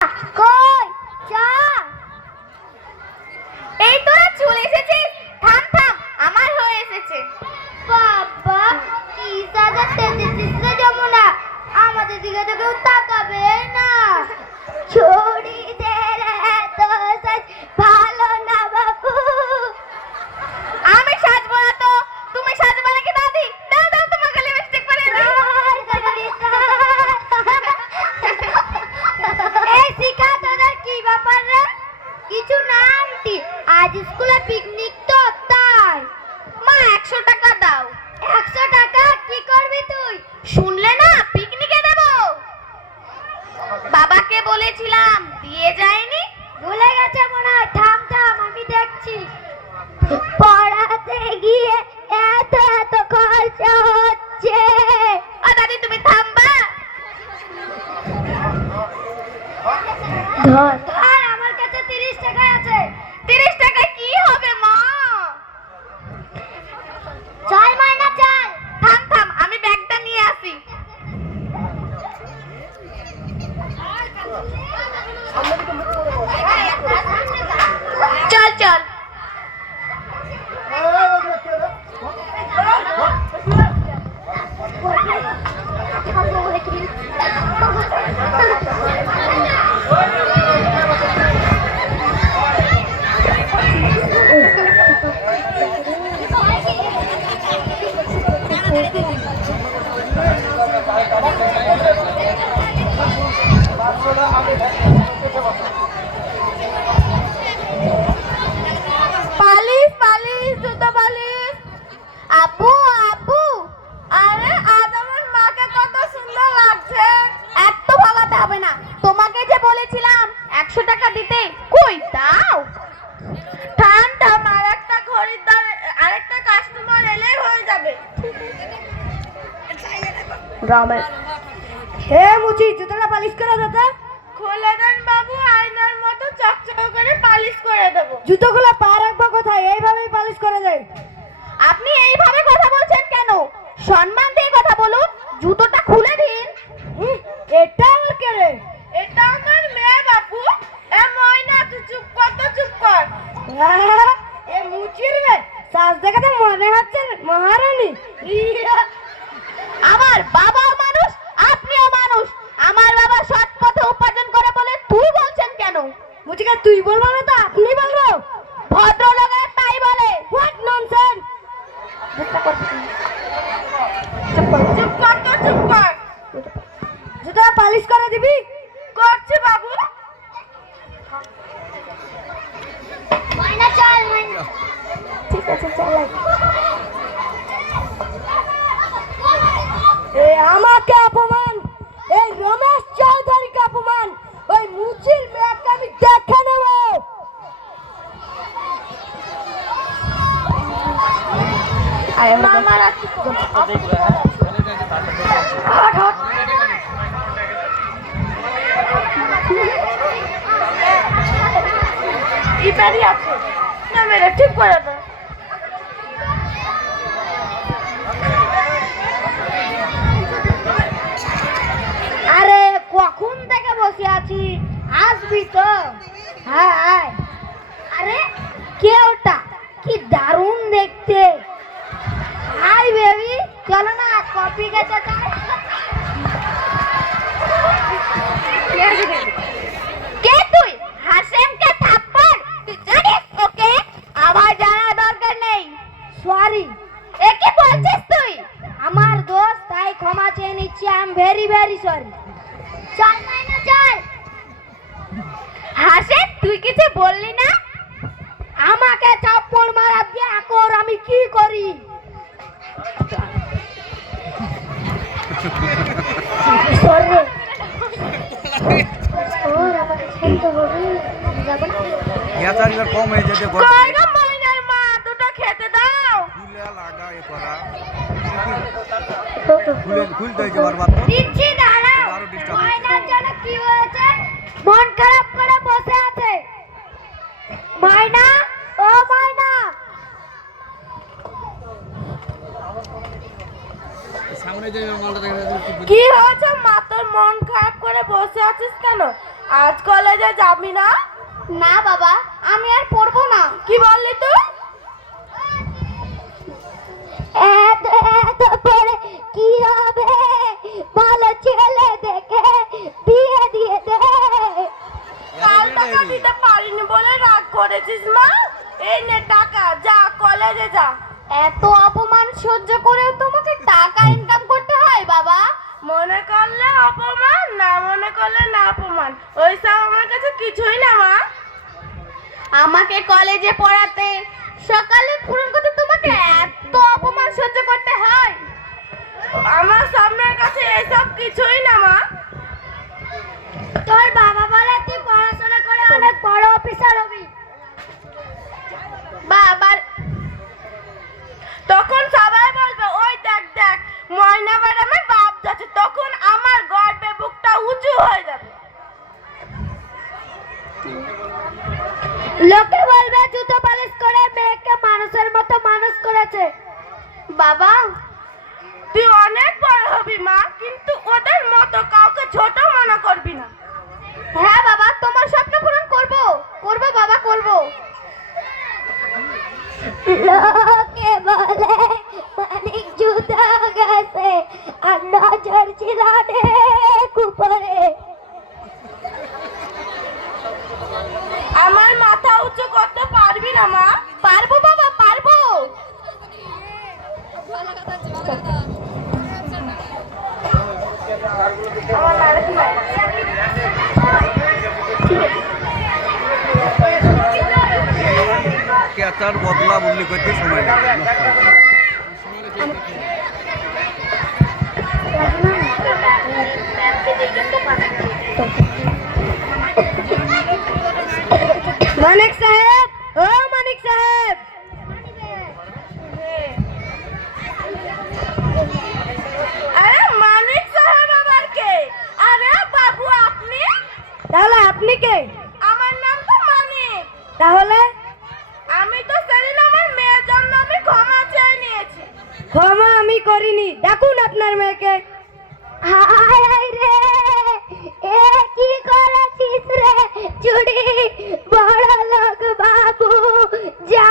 কই চা? এই তোরা চলে এসেছিস? থাম থাম, আমার হয়ে এসেছে। বাবা কি সাজাতে দিছিস রে যমুনা, আমাদের দিকে তো কেউ তাকাবে না। চুড়িদের এত সাজ ভালো না বাবু। আমি সাজবো না তো, তুমি সাজবে নাকি দাদি? দাও দাও তোমাকে লিপস্টিক পরিয়ে দিই। এই শিখা, তোদের কি ব্যাপার রে? কিছু না আন্টি, আজ স্কুলে পিকনিক তো তাই। মা 100 টাকা দাও। 100 টাকা কি করবি তুই? শুনলে না পিকনিকে দেব। বাবাকে বলেছিলাম দিয়ে যায়নি। ভুলে গেছে মনে হয়। থাম থাম, আমি দেখছি। পড়াতে গিয়ে এত এত খরচা হচ্ছে। দাদি তুমি থামবা। ধর ধর, আমার কাছে 30 টাকা আছে। 30 টাকায় কি হবে মা? চল মাইনা চল। থাম থাম, আমি ব্যাগটা নিয়ে আসি। চল চল। পালিশ পালিশ, জুতো পালিশ। আপু আপু, আরে আজ আমার মাকে কত সুন্দর লাগছে। এত ভাগাতে হবে না, তোমাকে যে বলেছিলাম 100 টাকা দিতে, কই দাও। থাম থাম, আরেকটা খরিদ্দার, আরেকটা কাস্টমার এলেই হয়ে যাবে। রামের হে মুচি, জুতোটা পালিশ করে দাদা। খুলে দেন বাবু, আয়নার মতো চকচক করে পালিশ করে দেব। জুতোগুলো পা রাখবো কোথায়? এইভাবেই পালিশ করে দেয়। আপনি এইভাবে কথা বলছেন কেন? সম্মান দিয়ে কথা বলুন। জুতোটা খুলে দিন। এটা আমার কে রে? এটা আমার মেয়ে বাপু। এ ময়না, তুই চুপ কর তো, চুপ কর। এ মুচির মেয়ে, সাজ দেখে তো মনে হচ্ছে মহারানী। আমার বাবাও মানুষ, আপনিও মানুষ। আমার বাবা সৎ পথে উপার্জন করে বলে তুই বলছেন কেন? মুচিকে তুই বলবো না তো আপনি বলবো? ভদ্রলোকের তাই বলে। What nonsense. চুপ কর তো, চুপ কর। জুতো পালিশ করে দিবি? করছি বাবু। মাইনা চল, মাইনা। ঠিক আছে চল। আমাকে অপমান, এই রমেশ চৌধুরীকে অপমান, ওই মুচির মেয়েকে আমি দেখে নেব। ঠিক করে দাও। আরে কখন থেকে বসে আছি, আসবি তো? হ্যাঁ আয়। আরে কে ওটা? কি দারুণ দেখতে। হাই বেবি, চলো না কফি খেতে যাই। কে তুই? হাসেমকে থাপ্পড়? তুই জানিস ওকে? আমার জানা দরকার নেই। সরি। এ কি বলছিস তুই? আমার দোস্ত, তাই ক্ষমা চেয়ে নিচ্ছি। I am very very sorry. চল মাইনা চল। হাসেম, তুই কিছু বললি না? আমাকে চাপড় মারা দিয়ে এখন আমি কি করি? সরি। ওর আমাকে শুনতে হবে। যাব না। কম হয়ে যেতে কই গো ময়নার মা, দুটো খেতে দাও। খুলতে হয়েছে বারবার তো। দিচ্ছি দাঁড়াও। ময়নার জন্য কি হয়েছে? মন খারাপ করে বসে আছে। ময়না, ও ময়না। সামনে যে মালটা দেখা কি হয়েছে মা, তোর মন খারাপ করে বসে আছিস কেন? আজ কলেজে যাবি না? না বাবা, আমি আর পড়বো না। কি বললি তুই? এত পড়ে কি হবে? ভালো ছেলে দেখে বিয়ে দিয়ে দে। কাল টাকা দিতে পারিনি বলে রাগ করেছিস মা? এই নে টাকা, যা কলেজে যা। এত অপমান সহ্য করেও তোমাকে টাকা ইনকাম করতে হয় বাবা? মনে করলে অপমান, না মনে করলে না অপমান, ওইসব আমার কাছে কিছুই না মা। আমাকে কলেজে পড়াতে, সকালে পূরণ করতে তোমাকে এত অপমান সহ্য করতে হয়? আমার সামনের কাছে এসব কিছুই না মা। তোর বাবা বলে তুই পড়াশোনা করে অনেক বড় অফিসার হবি। বাবা তখন সবাই বলবে ওই দেখ দেখ ময়না ম্যাডামের বাপ যাচ্ছে, তখন আমার গর্বে বুকটা উঁচু হয়ে যাবে। লোকে বলবে জুতো পালিশ করে মেয়েকে মানুষের মতো মানুষ করেছে। বাবা তুই অনেক বড় হবি মা, কিন্তু ওদের মতো কাউকে ছোট মনে করবি না। হ্যাঁ বাবা, তোমার স্বপ্ন পূরণ করব, করব বাবা, করব। লোকে বলে মানিক জুতো গেছে আর নজর ছিল অনেক উপরে। আমার মাথা উঁচু করতে পারবি না মা? পারবো বাবা, পারবো। কেচার বদলা বদলি করতে সময় লাগে। মানিক সাহেব, ও মানিক সাহেব। আরে মানিক সাহেব আবার কে? আরে বাবু আপনি? তাহলে আপনি কে? আমার নাম তো মানিক। তাহলে? আমি তো সেদিন আমার মেয়ের জন্য আমি ক্ষমা চেয়ে নিয়েছি। ক্ষমা আমি করিনি, দেখুন আপনার মেয়েকে। হায় হায় রে, এ কি করেছিস রে চুড়ি? বড় লোক বাবু, যা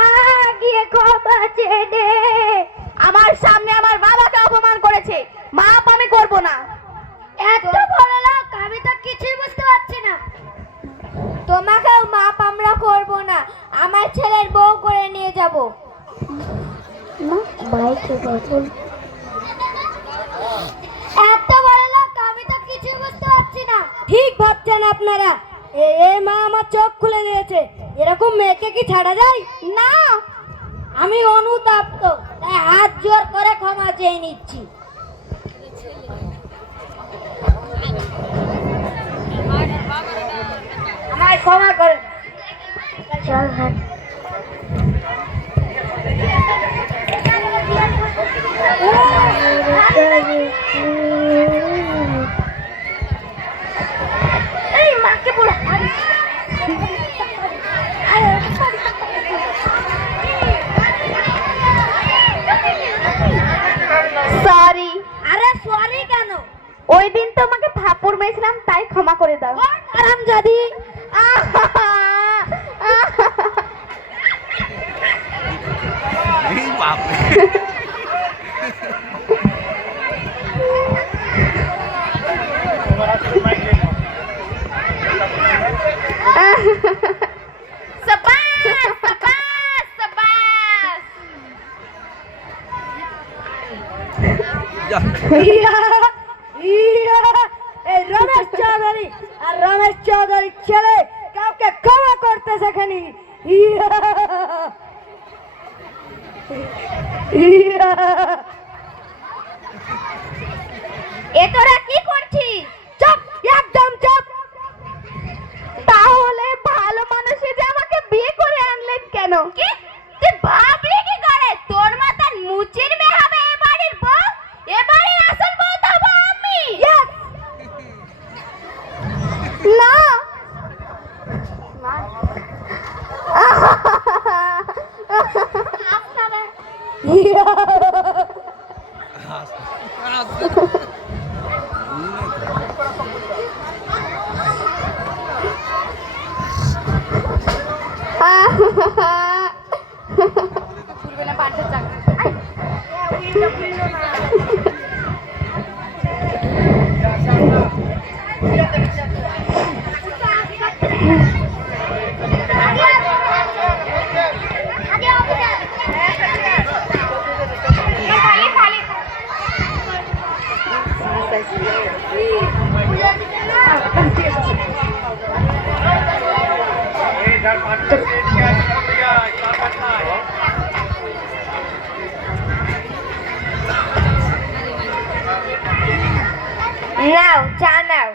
গিয়ে ক্ষমা চেয়ে দে। আমার সামনে আমার বাবাকে অপমান করেছে, মাপ আমি করব না। এত বড় লোক, আমি তো কিছুই বুঝতে পারছি না। তোমাকেও মাপ আমরা করব না, আমার ছেলের বউ করে নিয়ে যাব। এত বড় লোক, আমি তো কিছুই বুঝতে পারছি না। ঠিক ভাবছেন আপনারা, এ মা আমার চোখ খুলে দিয়েছে। এরকম মেয়েকে কি ছাড়া যায়? না, আমি অনুতপ্ত, তাই হাত জোর করে ক্ষমা চেয়ে নিচ্ছি। আমায় ক্ষমা করে। চল হাত। এই মাকে বলো। সরি। আরে সরি কেন? ওই দিন তোমাকে থাপ্পড় মেরেছিলাম, তাই ক্ষমা করে দাও। হারামজাদি। এই বাপ রে। সাবাস, সাবাস, সাবাস। যা। এই রমেশ চৌধুরী আর রমেশ চৌধুরীর ছেলে কাউকে ক্ষমা করতে শেখেনি। এ তোরা কি করছিস? চুপ, একদম চুপ। তাহলে ভালো মানুষে যে আমাকে বিয়ে করে আনলেন কেন? কি তুই ভাবলি কি করে তোর মাথার মুচির মেয়ে হবে এ বাড়ির বউ? এ বাড়ির আসল বউ তো হবো আমি। না আপনারা খুলবে না পাঁচের চাকা। নাও চা নাও।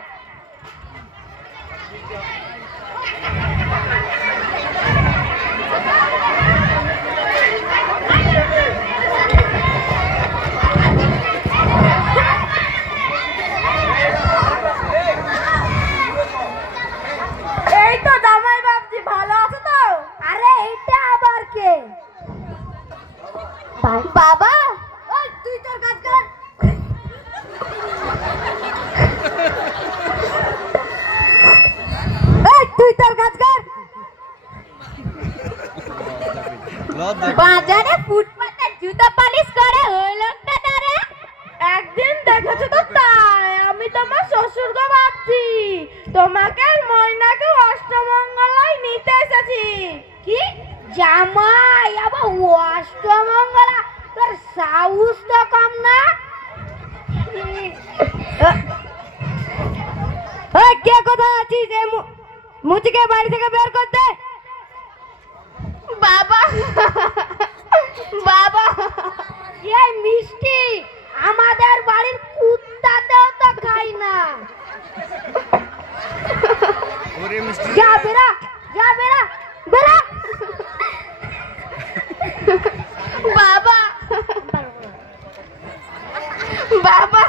এই তো জামাই বাবজি, ভালো আছো তো? আরে এইটা আবার কে? বাবা। ওই তুই তোর কাজ কর। এই তুই তোর কাজ কর। বাজারে ফুটপাতে জুতা পালিশ করে ওই লোকটা ধরে। একদিন দেখেছো তো তাই, আমি তোমার শ্বশুর গো ভাবছি। তোমাকে ময়নাকে অষ্টমঙ্গলায় নিতে এসেছি। কি জামাই আবার অষ্টমঙ্গলা? তোর সাহস তো কম না। কে কোথায় আছিস? মুচিকে বাড়ি থেকে বের করতে। বাবা বাবা, এই মিষ্টি আমাদের বাড়ির কুত্তাতেও তো খাই না। ওরে মিষ্টি যা বেরা, যা বেরা, বেরা। বাবা বাবা,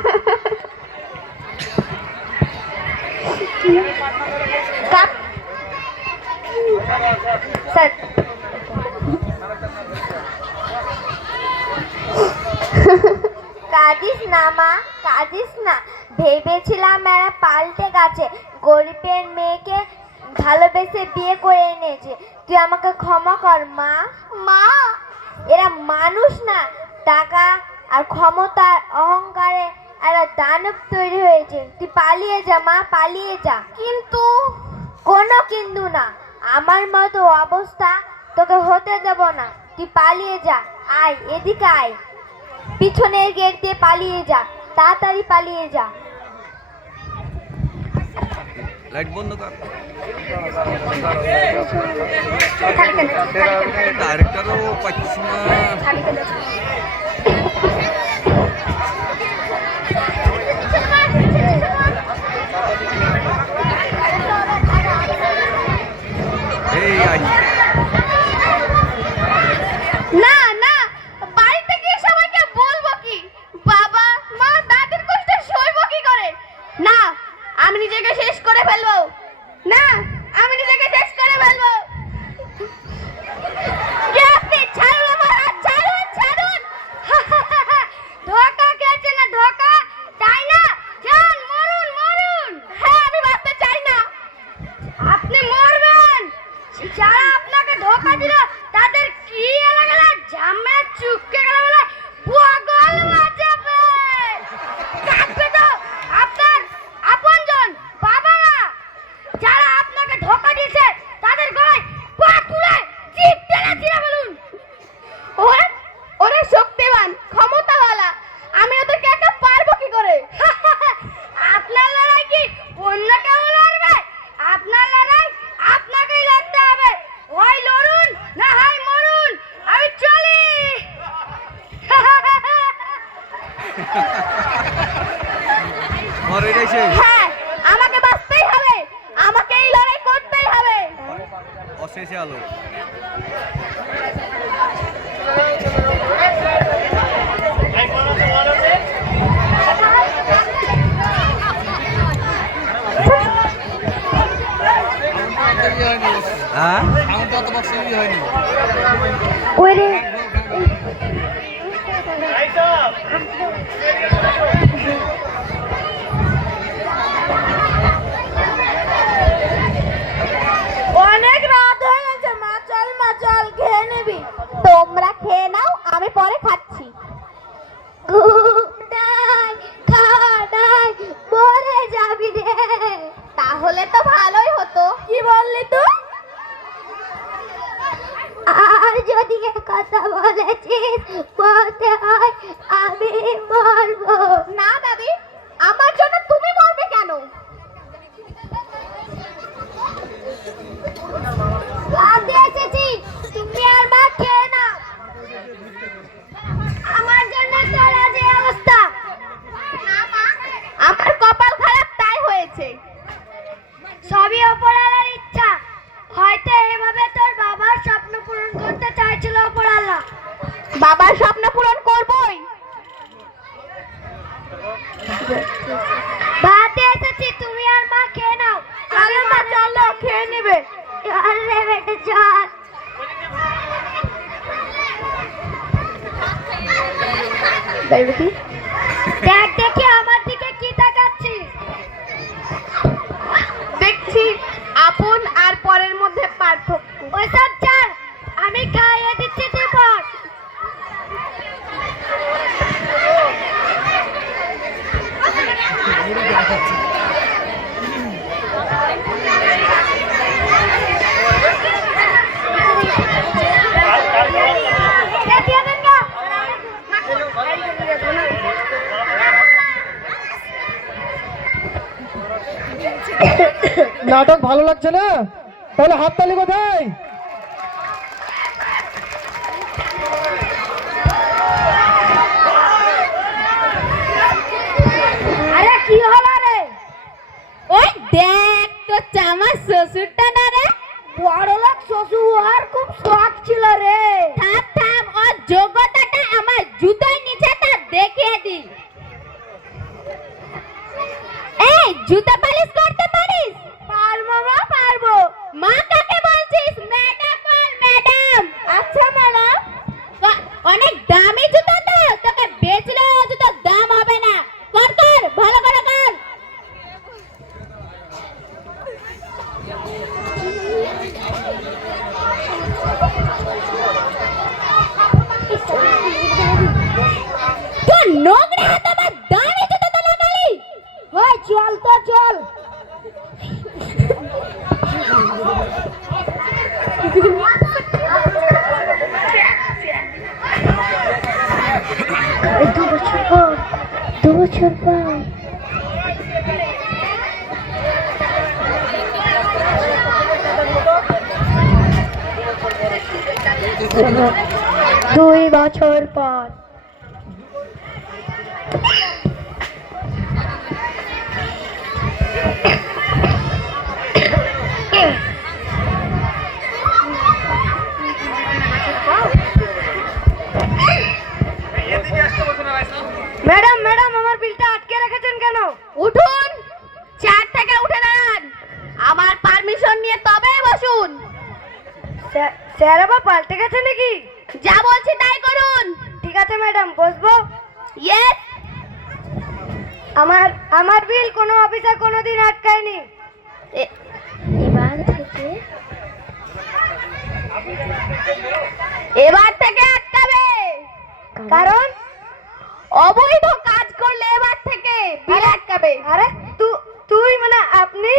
কাপ স্যার। কাঁদিস না মা, কাঁদিস না। ভেবেছিলাম এরা পাল্টে গেছে, গরিবের মেয়েকে ভালোবেসে বিয়ে করে এনেছে। তুই আমাকে ক্ষমা কর মা। মা, এরা মানুষ না, টাকা আর ক্ষমতার অহংকারে এরা দানব তৈরি হয়েছে। তুই পালিয়ে যা মা, পালিয়ে যা। কিন্তু কোনো কিন্তু না, আমার মতো অবস্থা তোকে হতে দেব না। তুই পালিয়ে যা। আয় এদিকে আয়, পিছনের গেট দিয়ে পালিয়ে যা, তাড়াতাড়ি পালিয়ে যা। লাইট বন্ধ কর। থালি ডাইরেক্টরও পাচ্ছি না। এই না না, বাড়িতে গিয়ে সবাইকে বলবো কি? বাবা মা দাদির কষ্ট সইব কি করে? না, আমি নিজেকে শেষ করে ফেলবো। না, আমি নিজেকে শেষ করে ফেলবো। কে আপনি? ছাড়ুন আমার হাত, ছাড়ুন, ছাড়ুন। ধোকা খেয়েছে না, ধোকা, তাই না? যান, মরুন, মরুন। হ্যাঁ, আমি বাঁচতে চাই না। আপনি মরবেন। যারা আপনাকে ধোকা দিল তাদের কি এলাকা জামে চুপকে গেল বলে পাগল বাজাবে। কাঁদবে তো আপনার আপনজন, বাবা মা। যারা আপনাকে ধোকা দিয়েছে তাদের গলায় পা তুলে জিভ টেনে ছিঁড়ে ফেলুন। ওরে ওরে শক্তিমান, ক্ষমতাওয়ালা, আমি ওদেরকে একা পারবো কি করে? আপনার লড়াই কি অন্য কেউ লড়বে? আপনার লড়াই আপনাকেই লড়তে হবে। হয় লড়ুন, না হয় মরুন। আমি চলি। মরে গেছে। হ্যাঁ, আমাকে বাঁচতেই হবে, আমাকে এই লড়াই করতেই হবে। অশেষে আলো। হ্যাঁ, আমার তো অত বছর হয়নি। ওরে অনেক রাত হয়ে গেছে মা, চল মা, চল ভালোই হতো। কি বললি তুই? আর যদি এ কথা বলেছিস বলতে হয় আমি মরবো। না দাদি, আমার জন্য তুমি মরবে কেন? ভাত এসেছি, তুমি আর মা খেয়ে নাও। আমার জন্য তোর আজ এই অবস্থা। না মা, আমার কপাল খারাপ তাই হয়েছে। সবই ওপরওয়ালার ইচ্ছা। হয়তো এভাবে তোর বাবার স্বপ্ন পূরণ করতে চাইছিল ওপরওয়ালা। বাবার স্বপ্ন পূরণ করবই। ভাত এসেছি, তুমি আর মা খেয়ে নাও। আরে মা চলো, খেয়ে নেবে। আরে বেটা চল। দেখ দেখি আমার দিকে কি তাকাচ্ছিস? দেখছি আপন আর পরের মধ্যে পার্থক্য। ওইসব ছাড়, আমি খাইয়ে দিচ্ছি, তুই বল। নাটক ভালো লাগছে না? তাহলে হাততালি কোথায়? আরে কি হলো রে? ওই দেখ তো আমার শ্বশুরটা না রে, বড়লোক শ্বশুর, আর খুব শখ ছিল রে। থাম থাম, ওর যোগ্যতাটা আমার জুতোয় নিচে তা দেখিয়ে দি। এই জুতো পালিশ করতে পারিস? পারবো মা, পারবো। মা কাকে বলছিস? ম্যাডাম বল, ম্যাডাম। আচ্ছা ম্যাডাম। অনেক দামি জুতো তো, তোকে বেচলে জুতোর দাম হবে না। কর কর, ভালো করে কর। তোর নোংরা হাত আমার দামি জুতো তো লাগালি। ওই চল তো চল। দু বছর পর দুই বছর পর ম্যাডাম ম্যাডাম, আমার বিলটা আটকে রেখেছেন কেন? উঠুন, চেয়ার থেকে উঠে দাঁড়ান। আমার পারমিশন নিয়ে তবেই বসুন। স্যার আবার পাল্টে গেছে নাকি? যা বলছি তাই করুন। ঠিক আছে ম্যাডাম, বসবো? ইয়েস। আমার বিল কোনো অফিসার কোনোদিন আটকায়নি। এবার থেকে আটকাবে। কারণ অবৈধ কাজ করলে এবার থেকে বিল আটকাবে। আরে তুই মানে আপনি?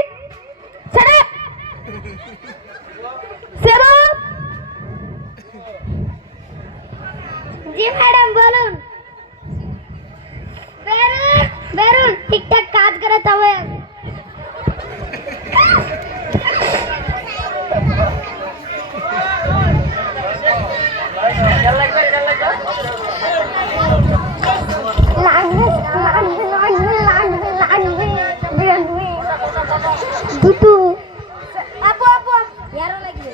জি ম্যাডাম, বলুন। বেরুন বেরুন, ঠিকঠাক কাজ করে তবে। দুটো আপু আপু ইয়ারও লাগবে।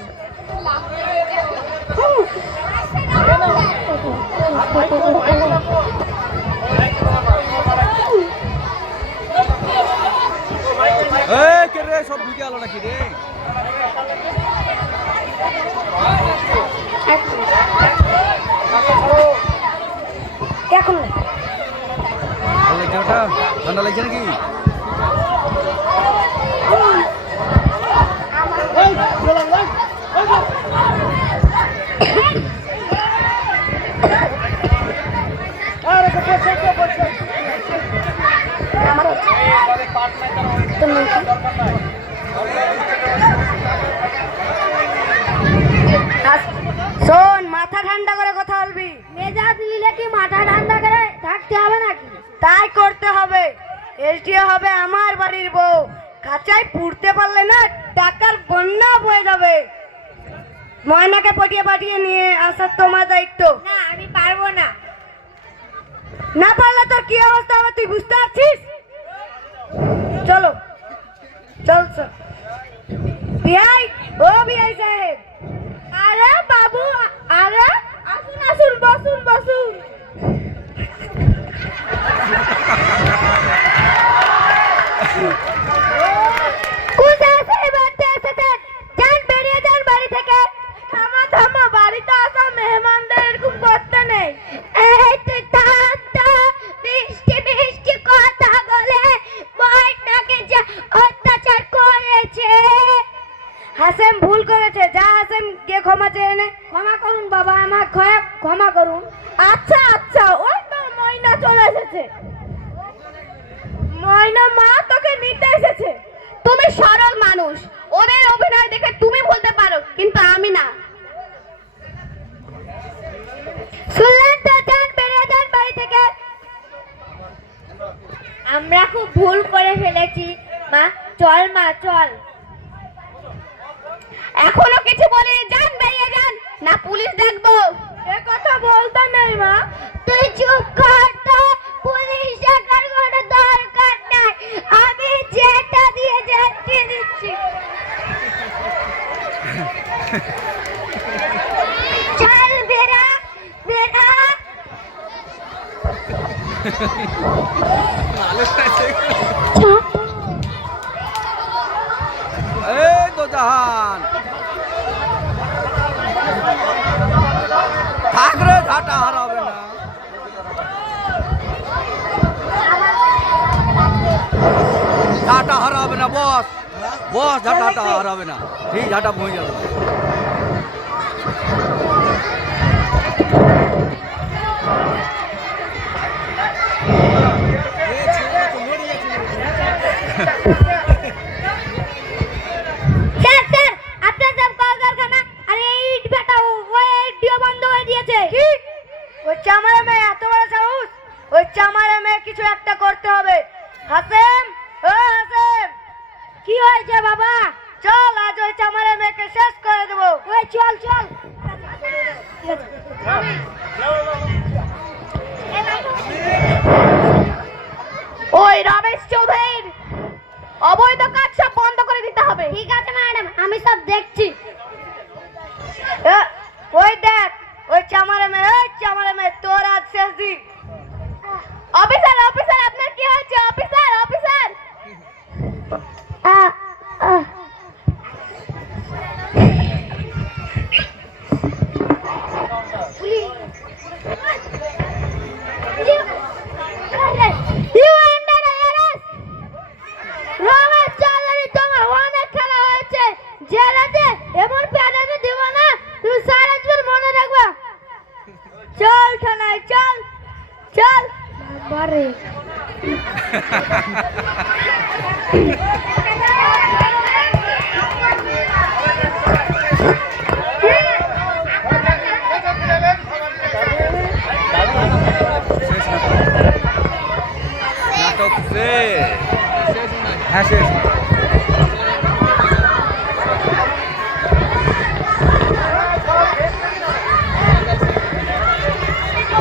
এই কে রে, সব ঢুকে আলো নাকি রে? এখন ভালো লাগছে ওটা? ঠান্ডা লাগছে নাকি? এসডিও হবে আমার বাড়ির বউ। খাঁচায় পুড়তে পারলে না টাকার বন্যা বয়ে যাবে। ময়নাকে পটিয়ে পাঠিয়ে নিয়ে আসার তোমার দায়িত্ব। না আমি পারবো না। না পারলে তোর কি অবস্থা হবে তুই বুঝতে পারছিস? চলো চল চল। বিআই, ও বিআই সাহেব। আরে বাবু, আরে আসুন আসুন, বসুন বসুন। কোথায় আছে বাড়িতে এসেছেন? যান বেরিয়ে যান বাড়ি থেকে। থামো থামো, বাড়িতে আসা মেহমানদের এরকম করতে নেই। এই তুই থাম তো, মিষ্টি মিষ্টি কথা বলে ময়নাকে যে অত্যাচার করেছে। হাসেম ভুল করেছে, যা হাসেম গিয়ে ক্ষমা চেয়ে নে। ক্ষমা করুন বাবা, আমার ক্ষমা করুন। আচ্ছা আচ্ছা, ওই তো ময়না চলে এসেছে। ময়না মা তোকে নিতে এসেছে। তুমি সরল মানুষ, ওদের অভিনয় দেখে তুমি বলতে পারো, কিন্তু আমি না। শুনলেন তো, যান বেরিয়ে যান বাড়ি থেকে। আমরা খুব ভুল করে ফেলেছি মা, চল মা চল। এখনো কিছু বলিনি, যান বেরিয়ে যান, না পুলিশ দেখবো। এ কথা বলতে নেই মা। তুই চুপ কর তো, পুলিশ ডাকার কোনো দরকার নাই, আমি যেটা দিয়ে যাচ্ছি দিচ্ছি। চল বেরা বেরা। এই তো জাহান থাক রে, ঝাঁটা হারাবে না। ঝাঁটা হারাবে না বস, বস ঝাঁটাটা হারাবে না, ঠিক ঝাঁটা বয়ে যাবে। স্যার স্যার, আপনার সব কলকারখানা আর এই ইট ভাটা ওই এডিও বন্ধ হয়ে দিয়েছে। কি? ওই চামারে মেয়ে এত বড় সাহস? ওই চামারে মেয়ে কিছু একটা করতে হবে। হাসেম, ও হাসেম। কি হয়েছে বাবা? চল আজ ওই চামারে মেয়েকে শেষ করে দেবো। ওই চল চল। ওই রমেশ চৌধুরীর অবৈধ কাজ সব বন্ধ করে দিতে হবে। ঠিক আছে ম্যাডাম, আমি সব দেখছি। ওই দেখ, ওই চামারে মেয়ে তোর আজ শেষ দিন। অফিসার অফিসার, আপনার কি হয়েছে? Officer officer. You under arrest! Ramesh Chowdhury, তোমার অনেক খেলা হয়েছে। জেলাতে এমন প্যানেলে দিব না, তুমি সারা জীবন মনে রাখবা। চল থানায় চল চল। বারে নাটক শেষ। হ্যাঁ শেষ।